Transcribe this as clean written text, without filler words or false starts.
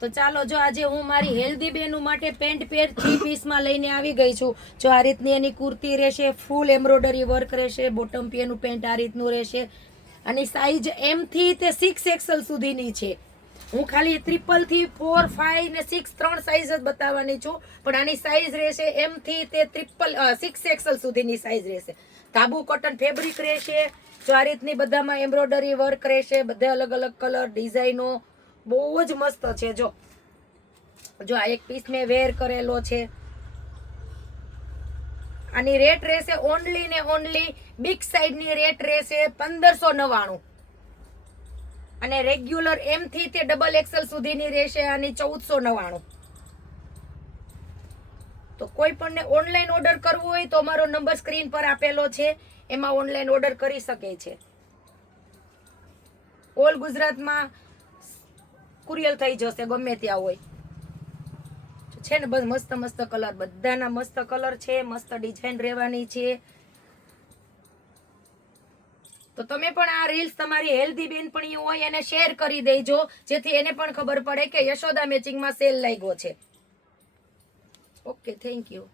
તો ચાલો જો આજે હું મારી હેલ્ધી બેનો માટે પેન્ટ પેર 3 પીસમાં લઈને આવી ગઈ છું. જો આ રીતની એની કુર્તી રહેશે, ફૂલ એમ્બ્રોઇડરી વર્ક રહેશે, બોટમ પી એનું પેન્ટ આ રીતનું રહેશે. અને સાઈઝ M થી તે 6XL સુધીની છે. હું ખાલી 3 થી 4, 5 ને 6 ત્રણ સાઈઝ જ બતાવવાની છું, પણ આની સાઈઝ રહેશે M થી તે 6XL સુધીની સાઈઝ રહેશે. તાબુ કોટન ફેબ્રિક રહેશે. જો આ રીતની બધામાં એમ્બ્રોઇડરી વર્ક રહેશે, બધા અલગ અલગ કલર ડિઝાઇનો, બહુ જ મસ્ત છે. જો આ એક પીસ મેં વેર કરેલો છે. આની રેટ રહેશે ઓનલી ને ઓનલી બિગ સાઈઝ ની રેટ રહેશે 1599 અને રેગ્યુલર M થી તે XXL સુધીની રહેશે આની 1499. તો કોઈ પણને ઓનલાઈન ઓર્ડર કરવું હોય તો મારો નંબર સ્ક્રીન પર આપેલો છે, એમાં ઓનલાઈન ઓર્ડર કરી શકે છે. ઓલ ગુજરાતમાં કુરિયર થઈ જશે ગમે ત્યાં હોય છે ને. બસ મસ્ત મસ્ત કલર, બધાના મસ્ત કલર છે, મસ્ત ડિઝાઇન રહેવાની છે. તો તમે પણ આ રીલ્સ તમારી હેલ્ધી બેનપણી હોય એને શેર કરી દેજો, જેથી એને પણ ખબર પડે કે યશોદા મેચિંગમાં સેલ લાગ્યો છે. Okay, thank you.